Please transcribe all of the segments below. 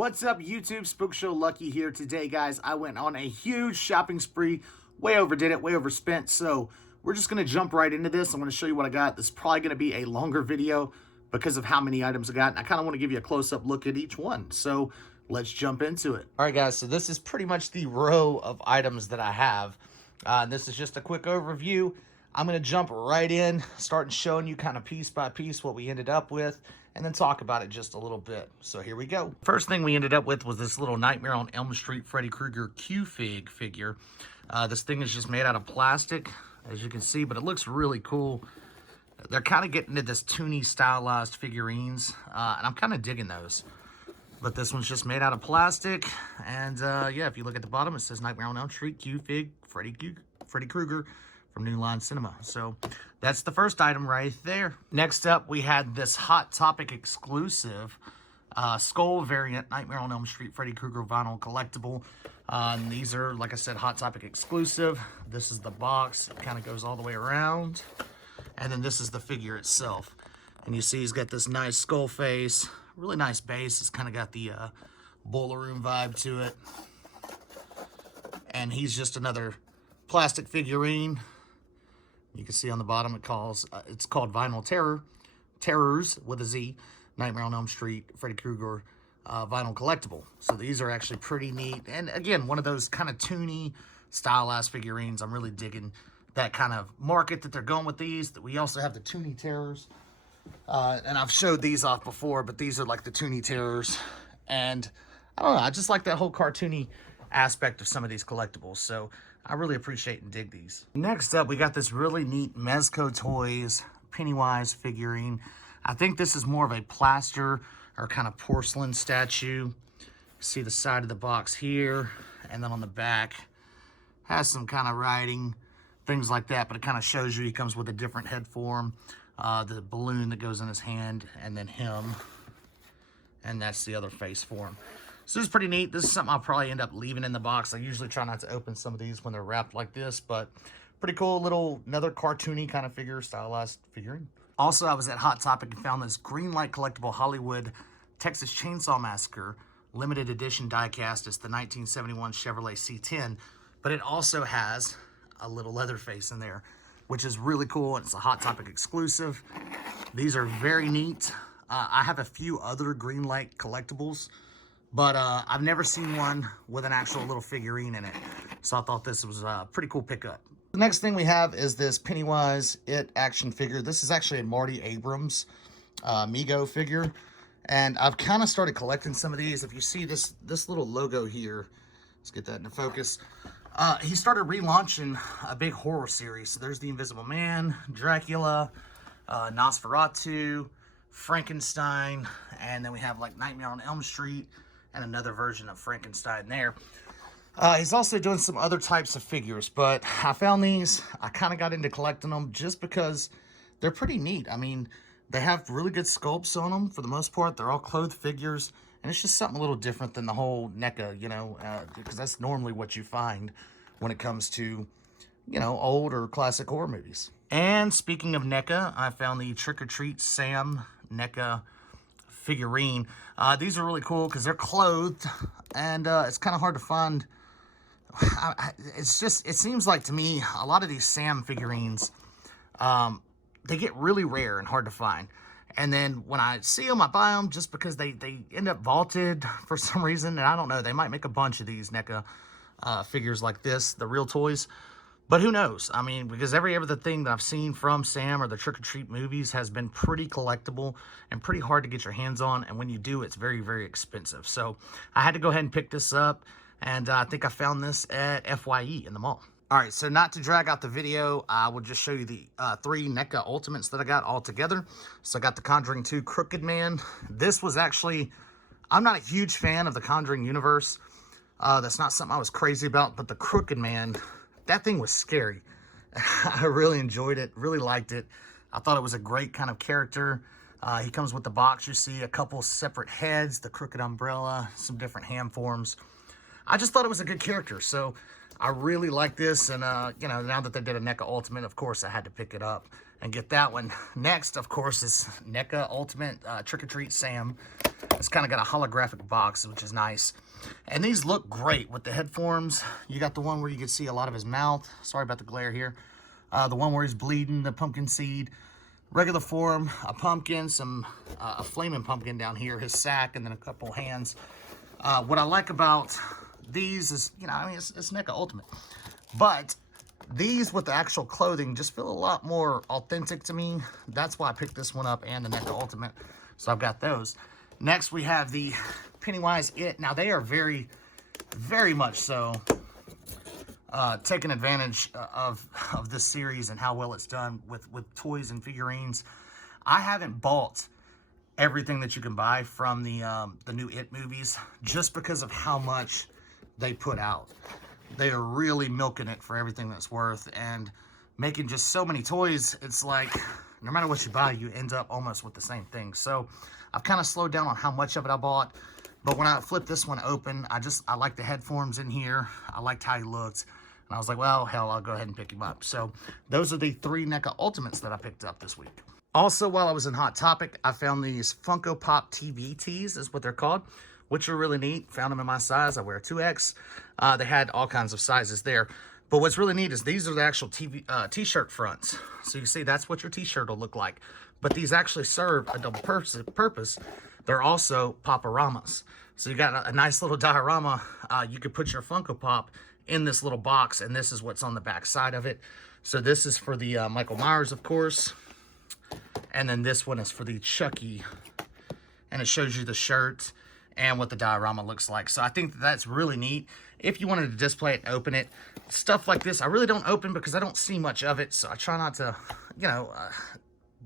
What's up, YouTube? Spook Show Lucky here. Today, guys, I went on a huge shopping spree. Way overdid it, way overspent. So we're just going to jump right into this. I'm going to show you what I got. This is probably going to be a longer video because of how many items I got. And I kind of want to give you a close-up look at each one. So let's jump into it. All right, guys. So this is pretty much the row of items that I have. This is just a quick overview. I'm going to jump right in, starting showing you kind of piece by piece what we ended up with, and then talk about it just a little bit. So here we go. First thing we ended up with was this little Nightmare on Elm Street Freddy Krueger Q-Fig figure. This thing is just made out of plastic, as you can see, but it looks really cool. They're kind of getting into this toony stylized figurines, and I'm kind of digging those. But this one's just made out of plastic, and yeah, if you look at the bottom, it says Nightmare on Elm Street Q-Fig Freddy Krueger from New Line Cinema. So that's the first item right there. Next up, we had this Hot Topic exclusive skull variant Nightmare on Elm Street Freddy Krueger vinyl collectible. And these are, like I said, Hot Topic exclusive. This is the box. It kind of goes all the way around. And then this is the figure itself. And you see he's got this nice skull face. Really nice base. It's kind of got the boiler room vibe to it. And he's just another plastic figurine. You can see on the bottom it's called Vinyl Terrors with a Z, Nightmare on Elm Street Freddy Krueger vinyl collectible. So these are actually pretty neat. And again, one of those kind of toony stylized figurines. I'm really digging that kind of market that they're going with these. We also have the Toony Terrors. And I've showed these off before, but these are like the Toony Terrors. And I don't know, I just like that whole cartoony aspect of some of these collectibles. So I really appreciate and dig these. Next up, we got this really neat Mezco Toys Pennywise figurine. I think this is more of a plaster or kind of porcelain statue. See the side of the box here, and then on the back has some kind of writing, things like that, but it kind of shows you he comes with a different head form, the balloon that goes in his hand, and then him, and that's the other face form. So this is pretty neat. This is something I'll probably end up leaving in the box. I usually try not to open some of these when they're wrapped like this, but pretty cool little, another cartoony kind of figure, stylized figurine. Also, I was at Hot Topic and found this green light collectible Hollywood Texas Chainsaw Massacre limited edition diecast. It's the 1971 Chevrolet C10, but it also has a little leather face in there, which is really cool. It's a Hot Topic exclusive. These are very neat. I have a few other green light collectibles, but I've never seen one with an actual little figurine in it. So I thought this was a pretty cool pickup. The next thing we have is this Pennywise It action figure. This is actually a Marty Abrams Mego figure. And I've kind of started collecting some of these. If you see this little logo here, let's get that into focus. He started relaunching a big horror series. So there's The Invisible Man, Dracula, Nosferatu, Frankenstein, and then we have like Nightmare on Elm Street and another version of Frankenstein there. He's also doing some other types of figures, but I found these. I kind of got into collecting them just because they're pretty neat. I mean, they have really good sculpts on them for the most part. They're all clothed figures, and it's just something a little different than the whole NECA, you know, because that's normally what you find when it comes to, you know, old or classic horror movies. And speaking of NECA, I found the Trick or Treat Sam Nikka figurine. These are really cool because they're clothed, and it's kind of hard to find. It seems like to me, a lot of these Sam figurines, they get really rare and hard to find. And then when I see them, I buy them just because they end up vaulted for some reason. And I don't know, they might make a bunch of these NECA figures like this, the real toys. But who knows? I mean, because every other thing that I've seen from Sam or the Trick or Treat movies has been pretty collectible and pretty hard to get your hands on. And when you do, it's very, very expensive. So I had to go ahead and pick this up. And I think I found this at FYE in the mall. All right, so not to drag out the video, I will just show you the 3 NECA Ultimates that I got all together. So I got the Conjuring 2 Crooked Man. This was actually, I'm not a huge fan of the Conjuring universe. That's not something I was crazy about, but the Crooked Man, that thing was scary. I really enjoyed it, really liked it. I thought it was a great kind of character. He comes with the box. You see a couple separate heads, the crooked umbrella, some different hand forms. I just thought it was a good character, so I really like this. And, you know, now that they did a NECA Ultimate, of course, I had to pick it up. and get that one. Next, of course, is NECA Ultimate Trick or Treat Sam. It's kind of got a holographic box, which is nice. And these look great with the head forms. You got the one where you can see a lot of his mouth. Sorry about the glare here. The one where he's bleeding, the pumpkin seed. Regular form, a pumpkin, a flaming pumpkin down here, his sack, and then a couple hands. What I like about these is, you know, I mean, it's NECA Ultimate. But these with the actual clothing just feel a lot more authentic to me. That's why I picked this one up and the NECA Ultimate. So I've got those. Next, we have the Pennywise It. Now, they are very, very much so taking advantage of this series and how well it's done with toys and figurines. I haven't bought everything that you can buy from the new It movies just because of how much they put out. They are really milking it for everything that's worth and making just so many toys. It's like no matter what you buy, you end up almost with the same thing. So I've kind of slowed down on how much of it I bought. But when I flipped this one open, I like the head forms in here. I liked how he looked. And I was like, well, hell, I'll go ahead and pick him up. So those are the 3 NECA Ultimates that I picked up this week. Also, while I was in Hot Topic, I found these Funko Pop TV Tees, is what they're called, which are really neat. Found them in my size. I wear a 2X. They had all kinds of sizes there. But what's really neat is these are the actual t-shirt fronts. So you see, that's what your t-shirt will look like. But these actually serve a double purpose. They're also Pop-O-Ramas. So you got a nice little diorama. You could put your Funko Pop in this little box, and this is what's on the back side of it. So this is for the Michael Myers, of course. And then this one is for the Chucky. And it shows you the shirt and what the diorama looks like. So I think that's really neat. If you wanted to display it and open it, stuff like this, I really don't open because I don't see much of it. So I try not to, you know,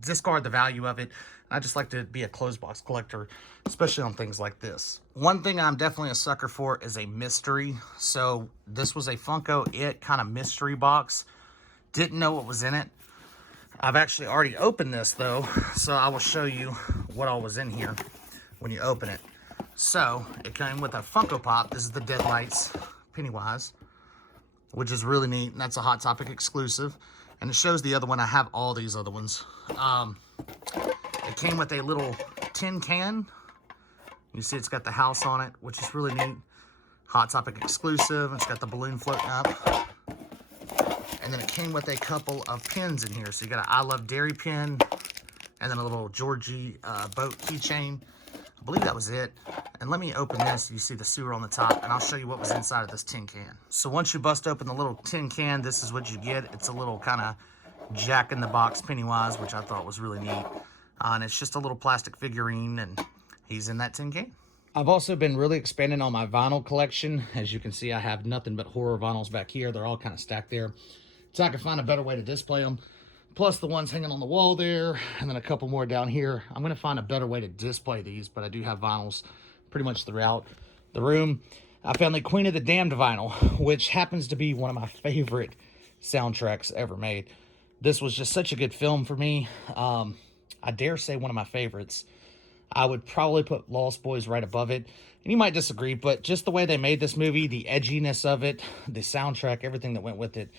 discard the value of it. I just like to be a closed box collector, especially on things like this. One thing I'm definitely a sucker for is a mystery. So this was a Funko It kind of mystery box. Didn't know what was in it. I've actually already opened this though, so I will show you what all was in here when you open it. So it came with a Funko Pop. This is the Deadlights Pennywise, which is really neat, and that's a Hot Topic exclusive. And it shows the other one. I have all these other ones. It came with a little tin can. You see it's got the house on it, which is really neat. Hot Topic exclusive. It's got the balloon floating up. And then it came with a couple of pins in here. So you got an I Love Dairy pin, and then a little Georgie boat keychain. I believe that was it. And let me open this. You see the sewer on the top, and I'll show you what was inside of this tin can. So once you bust open the little tin can, this is what you get. It's a little kind of Jack-in-the-Box Pennywise, which I thought was really neat. And it's just a little plastic figurine, and he's in that tin can. I've also been really expanding on my vinyl collection. As you can see, I have nothing but horror vinyls back here. They're all kind of stacked there, so I can find a better way to display them. Plus the ones hanging on the wall there, and then a couple more down here. I'm going to find a better way to display these, but I do have vinyls pretty much throughout the room. I found the Queen of the Damned vinyl, which happens to be one of my favorite soundtracks ever made. This was just such a good film for me. I dare say one of my favorites. I would probably put Lost Boys right above it. And you might disagree, but just the way they made this movie, the edginess of it, the soundtrack, everything that went with it,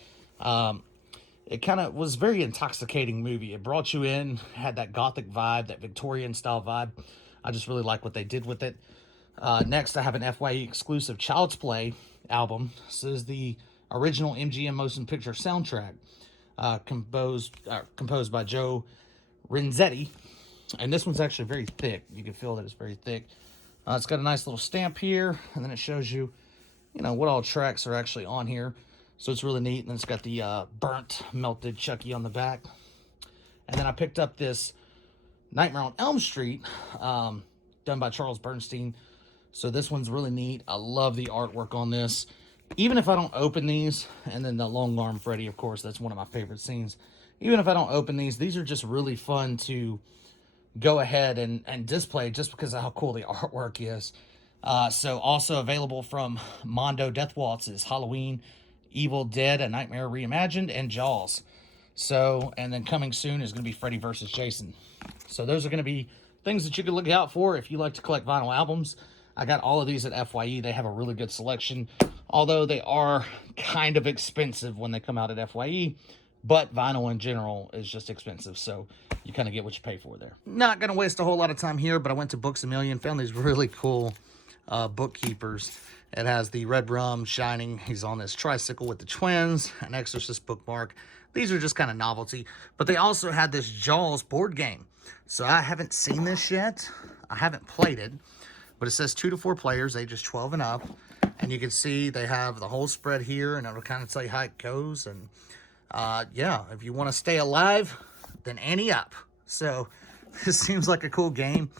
it kind of was a very intoxicating movie. It brought you in, had that gothic vibe, that Victorian style vibe. I just really like what they did with it. Next, I have an FYE exclusive Child's Play album. This is the original MGM motion picture soundtrack, composed by Joe Renzetti. And this one's actually very thick. You can feel that it's very thick. It's got a nice little stamp here, and then it shows you, what all tracks are actually on here. So it's really neat. And then it's got the burnt, melted Chucky on the back. And then I picked up this Nightmare on Elm Street, done by Charles Bernstein. So this one's really neat. I love the artwork on this. Even if I don't open these, and then the long arm Freddy, of course, that's one of my favorite scenes. Even if I don't open these are just really fun to go ahead and display just because of how cool the artwork is. So also available from Mondo Death Waltz's Halloween, Evil Dead, A Nightmare Reimagined, and Jaws. So, and then coming soon is going to be Freddy vs. Jason. So those are going to be things that you can look out for if you like to collect vinyl albums. I got all of these at FYE. They have a really good selection, although they are kind of expensive when they come out at FYE. But vinyl in general is just expensive, so you kind of get what you pay for there. Not going to waste a whole lot of time here, but I went to BooksAMillion, found these really cool bookkeepers. It has the Red Rum Shining. He's on this tricycle with the twins, an Exorcist bookmark. These are just kind of novelty, but they also had this Jaws board game. So I haven't seen this yet. I haven't played it, but it says 2 to 4 players, ages 12 and up. And you can see they have the whole spread here, and it'll kind of tell you how it goes. And yeah, if you want to stay alive, then ante up. So this seems like a cool game.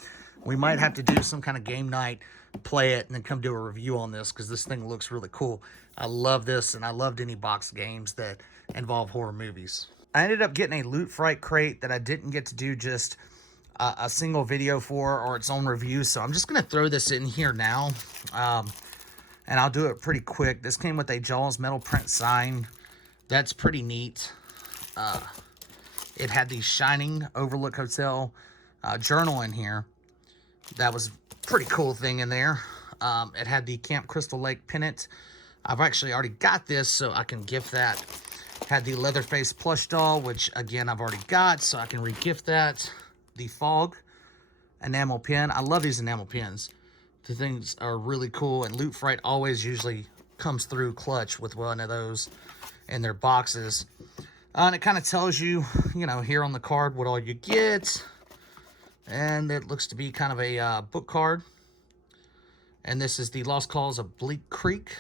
We might have to do some kind of game night, play it, and then come do a review on this, because this thing looks really cool. I love this, and I loved any box games that involve horror movies. I ended up getting a Loot Fright crate that I didn't get to do just a single video for, or its own review, so I'm just going to throw this in here now, and I'll do it pretty quick. This came with a Jaws metal print sign. That's pretty neat. It had the Shining Overlook Hotel journal in here. That was a pretty cool thing in there. It had the Camp Crystal Lake pennant. I've actually already got this, so I can gift that. Had the Leatherface plush doll, which again I've already got, so I can re-gift that. The Fog enamel pen. I love these enamel pens. The things are really cool, and Loot Fright always usually comes through clutch with one of those in their boxes. And it kind of tells you, you know, here on the card what all you get. And it looks to be kind of a book card. And this is the Lost Cause of Bleak Creek.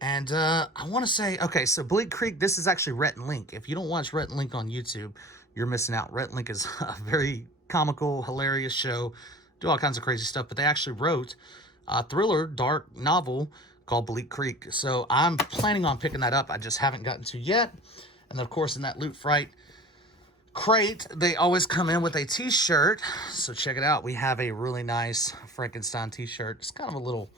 And I want to say, okay, so Bleak Creek, this is actually Rhett and Link. If you don't watch Rhett and Link on YouTube, you're missing out. Rhett and Link is a very comical, hilarious show. Do all kinds of crazy stuff. But they actually wrote a thriller, dark novel called Bleak Creek. So I'm planning on picking that up. I just haven't gotten to yet. And of course, in that Loot Fright crate, they always come in with a t-shirt. So check it out. We have a really nice Frankenstein t-shirt. It's kind of a little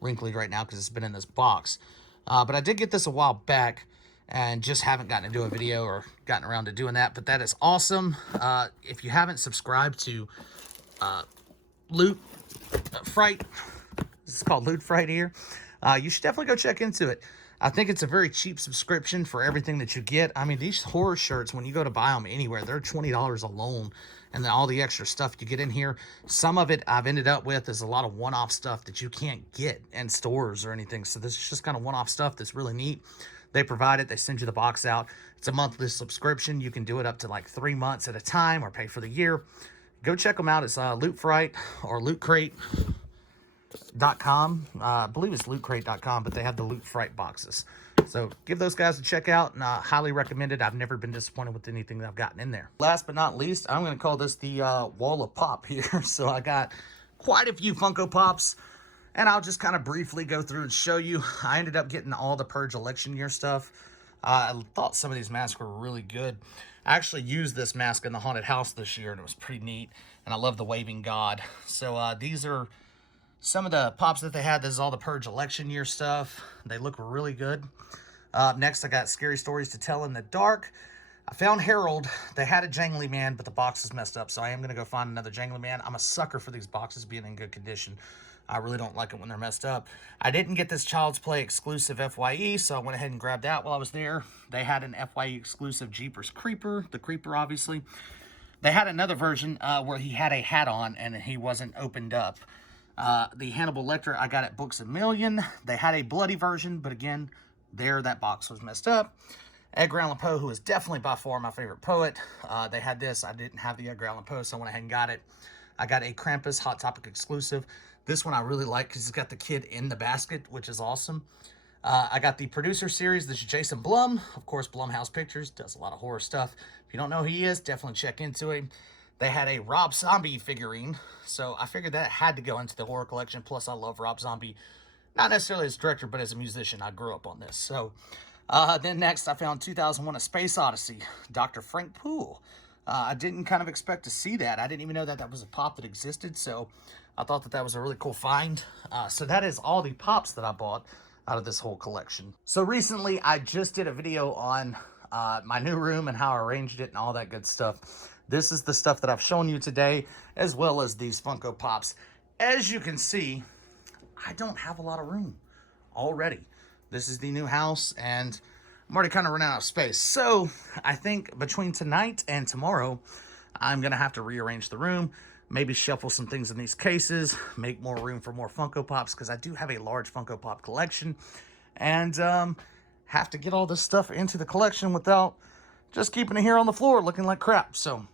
wrinkly right now because it's been in this box. But I did get this a while back and just haven't gotten to do a video or gotten around to doing that. But that is awesome. If you haven't subscribed to Loot Fright, this is called Loot Fright here, you should definitely go check into it. I think it's a very cheap subscription for everything that you get. I mean, these horror shirts, when you go to buy them anywhere, they're $20 alone. And then all the extra stuff you get in here, some of it I've ended up with is a lot of one-off stuff that you can't get in stores or anything. So this is just kind of one-off stuff that's really neat. They provide it. They send you the box out. It's a monthly subscription. You can do it up to like 3 months at a time or pay for the year. Go check them out. It's Loot Fright or Loot Crate. .com. I believe it's lootcrate.com, but they have the Loot Fright boxes. So give those guys a check out, and I highly recommend it. I've never been disappointed with anything that I've gotten in there. Last but not least, I'm going to call this the wall of pop here. So I got quite a few Funko Pops, and I'll just kind of briefly go through and show you. I ended up getting all the Purge election year stuff. I thought some of these masks were really good. I actually used this mask in the haunted house this year, and it was pretty neat. And I love the waving god. So these are some of the pops that they had. This is all the Purge election year stuff. They look really good. Next, I got Scary Stories to Tell in the Dark. I found Harold. They had a Jangly Man, but the box is messed up, so I am going to go find another Jangly Man. I'm a sucker for these boxes being in good condition. I really don't like it when they're messed up. I didn't get this Child's Play exclusive FYE, so I went ahead and grabbed that while I was there. They had an FYE exclusive Jeepers Creeper, the Creeper, obviously. They had another version where he had a hat on and he wasn't opened up. The Hannibal Lecter I got at BooksAMillion. They had a bloody version, but again, there that box was messed up. Edgar Allan Poe, who is definitely by far my favorite poet. They had this. I didn't have the Edgar Allan Poe, so I went ahead and got it. I got a Krampus Hot Topic exclusive. This one I really like because it's got the kid in the basket, which is awesome. I got the Producer Series. This is Jason Blum. Of course, Blumhouse Pictures. Does a lot of horror stuff. If you don't know who he is, definitely check into him. They had a Rob Zombie figurine, so I figured that had to go into the horror collection. Plus, I love Rob Zombie, not necessarily as a director, but as a musician. I grew up on this. So then next, I found 2001: A Space Odyssey, Dr. Frank Poole. I didn't kind of expect to see that. I didn't even know that that was a pop that existed, so I thought that that was a really cool find. So that is all the pops that I bought out of this whole collection. So recently, I just did a video on my new room and how I arranged it and all that good stuff. This is the stuff that I've shown you today, as well as these Funko Pops. As you can see, I don't have a lot of room already. This is the new house, and I'm already kind of running out of space. So I think between tonight and tomorrow, I'm going to have to rearrange the room, maybe shuffle some things in these cases, make more room for more Funko Pops, because I do have a large Funko Pop collection, and have to get all this stuff into the collection without just keeping it here on the floor looking like crap. So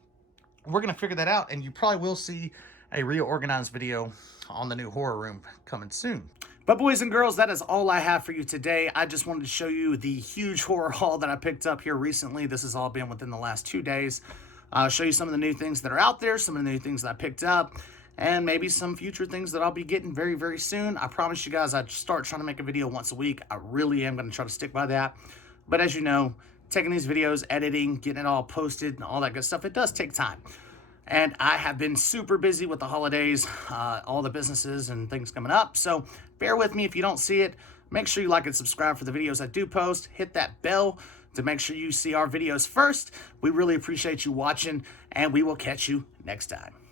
we're going to figure that out, and you probably will see a reorganized video on the new horror room coming soon. But boys and girls, that is all I have for you today. I just wanted to show you the huge horror haul that I picked up here recently. This has all been within the last 2 days. I'll show you some of the new things that are out there, some of the new things that I picked up, and maybe some future things that I'll be getting very, very soon. I promise you guys I'd start trying to make a video once a week. I really am going to try to stick by that. But as you know, taking these videos, editing, getting it all posted, and all that good stuff, it does take time. And I have been super busy with the holidays, all the businesses and things coming up. So bear with me if you don't see it. Make sure you like and subscribe for the videos I do post. Hit that bell to make sure you see our videos first. We really appreciate you watching, and we will catch you next time.